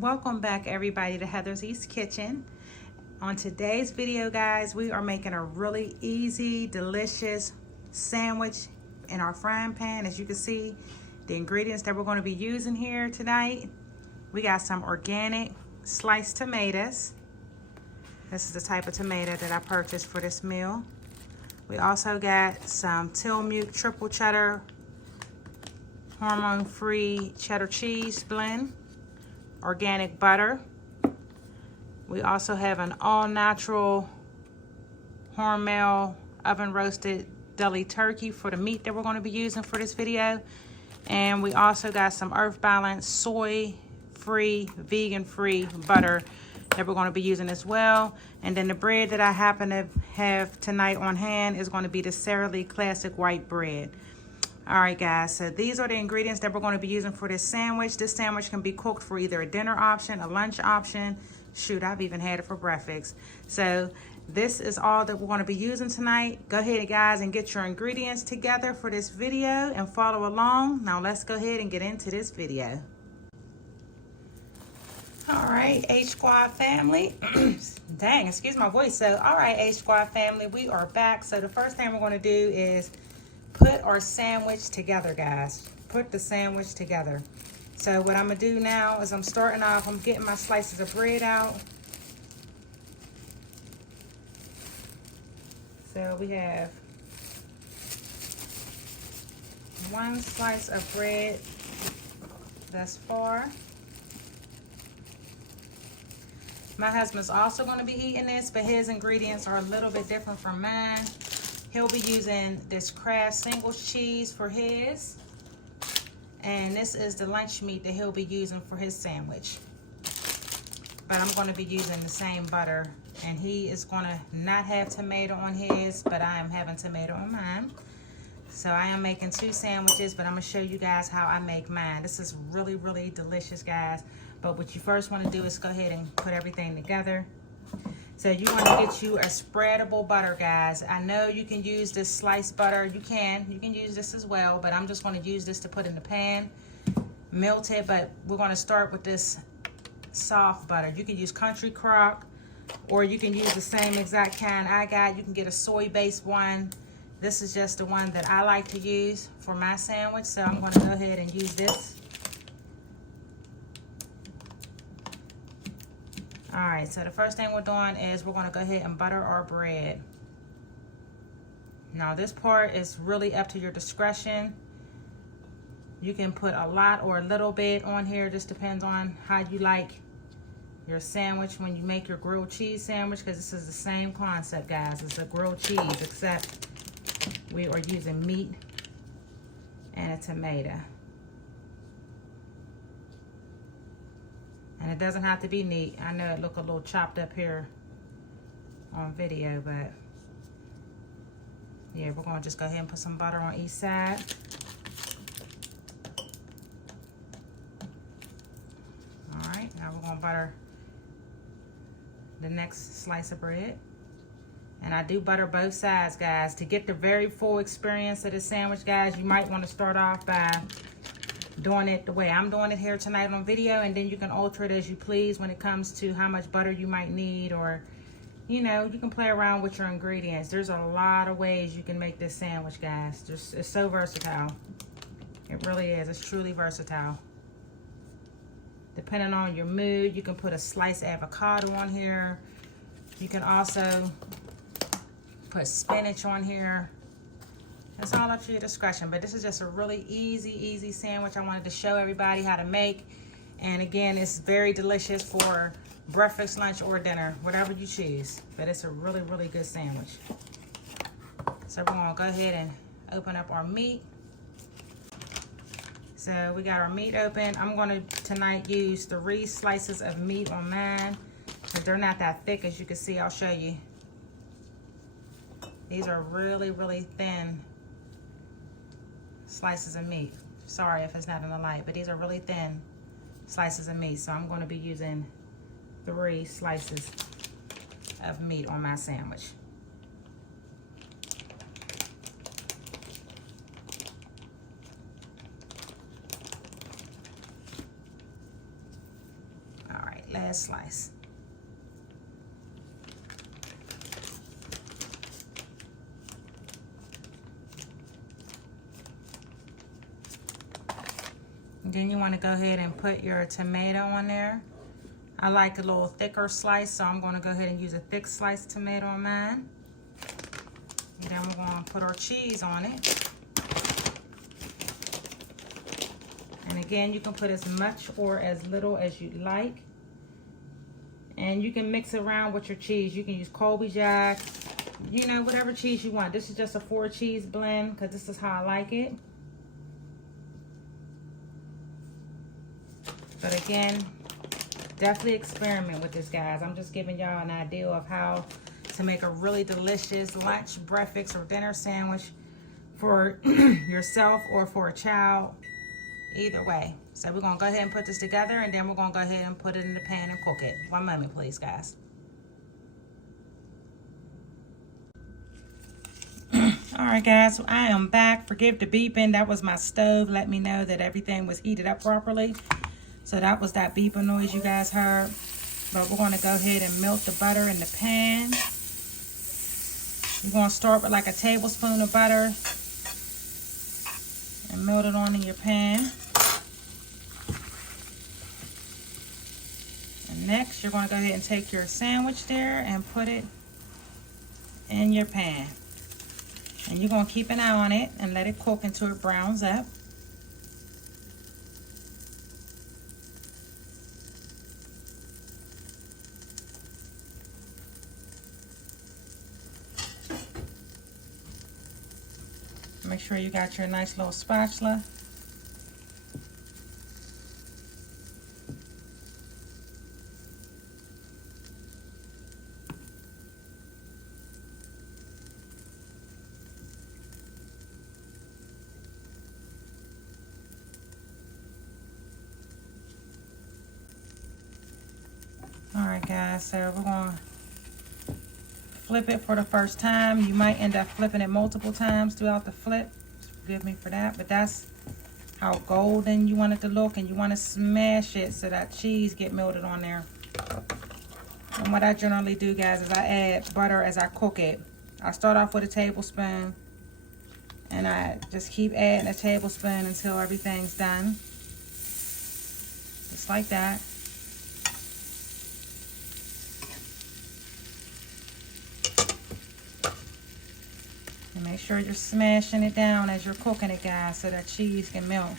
Welcome back everybody to Heather's East Kitchen. On today's video, guys, we are making a really easy, delicious sandwich in our frying pan. As you can see, the ingredients that we're going to be using here tonight, we got some organic sliced tomatoes. This is the type of tomato that I purchased for this meal. We also got some Tillamook triple cheddar hormone-free cheddar cheese blend, organic butter. We also have an all-natural Hormel oven roasted deli turkey for the meat that we're going to be using for this video. And we also got some earth balanced soy-free, vegan-free butter that we're going to be using as well. And then the bread that I happen to have tonight on hand is going to be the Sara Lee Classic white bread. All right, guys, so these are the ingredients that we're going to be using for this sandwich. This sandwich can be cooked for either a dinner option, a lunch option. Shoot, I've even had it for breakfast. So this is all that we're going to be using tonight. Go ahead, guys, and get your ingredients together for this video and follow along. Now let's go ahead and get into this video. All right, H Squad family. Dang, excuse my voice. So, all right, H Squad family, we are back. So the first thing we're going to do is put our sandwich together, guys. Put the sandwich together. So what I'm gonna do now is I'm starting off, I'm getting my slices of bread out. So we have one slice of bread thus far. My husband's also gonna be eating this, but his ingredients are a little bit different from mine. He'll be using this Kraft singles cheese for his. And this is the lunch meat that he'll be using for his sandwich. But I'm going to be using the same butter. And he is going to not have tomato on his, but I am having tomato on mine. So I am making two sandwiches, but I'm going to show you guys how I make mine. This is really, really delicious, guys. But what you first want to do is go ahead and put everything together. So you want to get you a spreadable butter, guys. I know you can use this sliced butter. You can use this as well, but I'm just going to use this to put in the pan, melt it. But we're going to start with this soft butter. You can use Country Crock, or you can use the same exact kind I got. You can get a soy-based one. This is just the one that I like to use for my sandwich. So I'm going to go ahead and use this. All right, so the first thing we're doing is we're going to go ahead and butter our bread. Now this part is really up to your discretion. You can put a lot or a little bit on here. Just depends on how you like your sandwich when you make your grilled cheese sandwich, because this is the same concept, guys. It's a grilled cheese, except we are using meat and a tomato. And it doesn't have to be neat. I know it look a little chopped up here on video, but yeah, we're gonna just go ahead and put some butter on each side. All right, now we're gonna butter the next slice of bread. And I do butter both sides, guys. To get the very full experience of the sandwich, guys, you might want to start off by doing it the way I'm doing it here tonight on video, and then you can alter it as you please when it comes to how much butter you might need, or you know, you can play around with your ingredients. There's a lot of ways you can make this sandwich, guys. It's so versatile. It really is. It's truly versatile. Depending on your mood, you can put a sliced avocado on here. You can also put spinach on here. It's all up to your discretion, but this is just a really easy sandwich I wanted to show everybody how to make. And again, it's very delicious for breakfast, lunch, or dinner, whatever you choose. But it's a really good sandwich. So we're gonna go ahead and open up our meat. So we got our meat open. I'm gonna tonight use 3 slices of meat on mine, but they're not that thick, as you can see. I'll show you. These are really thin slices of meat. Sorry if it's not in the light, but these are really thin slices of meat. So I'm going to be using 3 slices of meat on my sandwich. last slice. And then you want to go ahead and put your tomato on there. I like a little thicker slice, so I'm going to go ahead and use a thick sliced tomato on mine. And then we're going to put our cheese on it. And again, you can put as much or as little as you like. And you can mix around with your cheese. You can use Colby Jack, you know, whatever cheese you want. This is just a 4 cheese blend because this is how I like it. But again, definitely experiment with this, guys. I'm just giving y'all an idea of how to make a really delicious lunch, breakfast, or dinner sandwich for yourself or for a child. Either way. So we're going to go ahead and put this together, and then we're going to go ahead and put it in the pan and cook it. One moment, please, guys. Alright, guys, so I am back. Forgive the beeping. That was my stove. Let me know that everything was heated up properly. So that was that beeping noise you guys heard. But we're going to go ahead and melt the butter in the pan. You're going to start with like a tablespoon of butter and melt it on in your pan. And next, you're going to go ahead and take your sandwich there and put it in your pan. And you're going to keep an eye on it and let it cook until it browns up. Make sure you got your nice little spatula. Alright, guys, so we're going to flip it for the first time. You might end up flipping it multiple times throughout the flip. Forgive me for that, but that's how golden you want it to look, and you want to smash it so that cheese get melted on there. And what I generally do, guys, is I add butter as I cook it. I start off with a tablespoon, and I just keep adding a tablespoon until everything's done. Just like that. And make sure you're smashing it down as you're cooking it, guys, so that cheese can melt.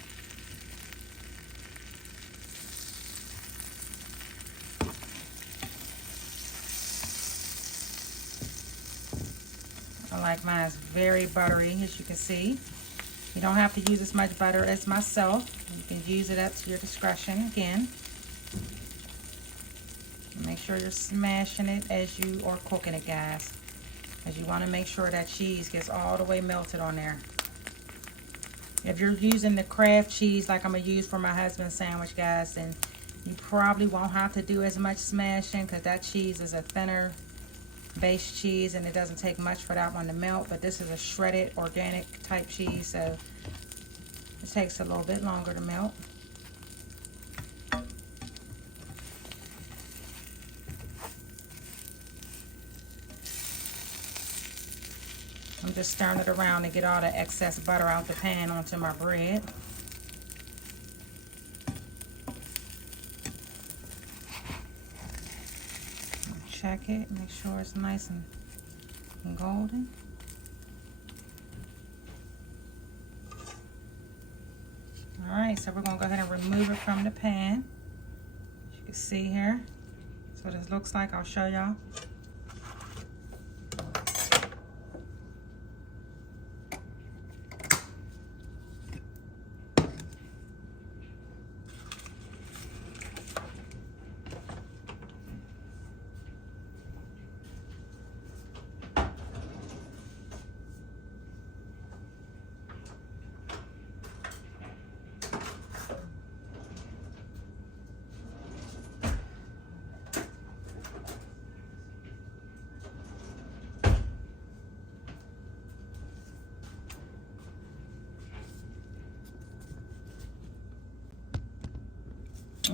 I like mine very buttery, as you can see. You don't have to use as much butter as myself. You can use it up to your discretion again. Make sure you're smashing it as you are cooking it, guys, because you want to make sure that cheese gets all the way melted on there. If you're using the Kraft cheese like I'm going to use for my husband's sandwich, guys, then you probably won't have to do as much smashing, because that cheese is a thinner base cheese and it doesn't take much for that one to melt. But this is a shredded organic type cheese, so it takes a little bit longer to melt. I'm just stirring it around to get all the excess butter out the pan onto my bread. Check it, make sure it's nice and golden. Alright, so we're going to go ahead and remove it from the pan. As you can see here, that's what it looks like. I'll show y'all.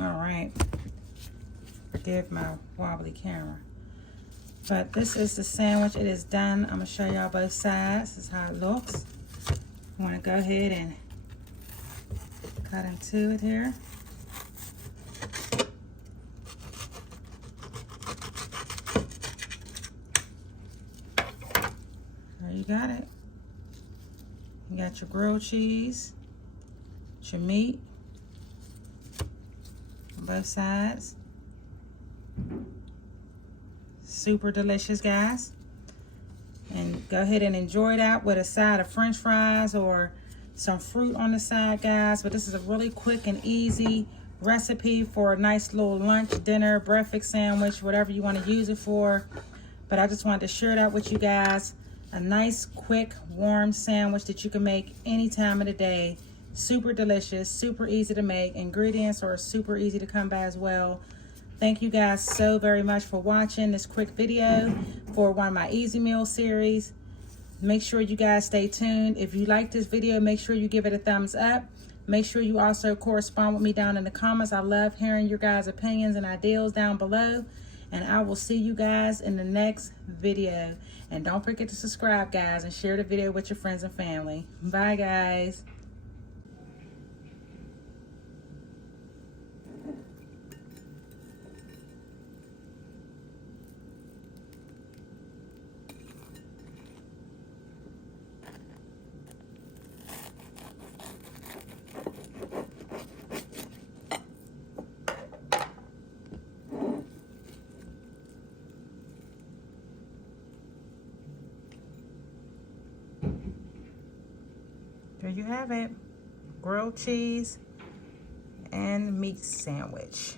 All right, Forgive my wobbly camera. But this is the sandwich. It is done. I'm going to show y'all both sides. This is how it looks. I'm going to go ahead and cut into it here. There you got it. You got your grilled cheese, your meat on both sides. Super delicious, guys. And go ahead and enjoy that with a side of french fries or some fruit on the side, guys. But this is a really quick and easy recipe for a nice little lunch, dinner, breakfast sandwich, whatever you want to use it for. But I just wanted to share that with you guys. A nice, quick, warm sandwich that you can make any time of the day. Super delicious, super easy to make. Ingredients are super easy to come by as well. Thank you guys so very much for watching this quick video for one of my Easy Meal series. Make sure you guys stay tuned. If you like this video, make sure you give it a thumbs up. Make sure you also correspond with me down in the comments. I love hearing your guys' opinions and ideas down below. And I will see you guys in the next video. And don't forget to subscribe, guys, and share the video with your friends and family. Bye, guys. There you have it. Grilled cheese and meat sandwich.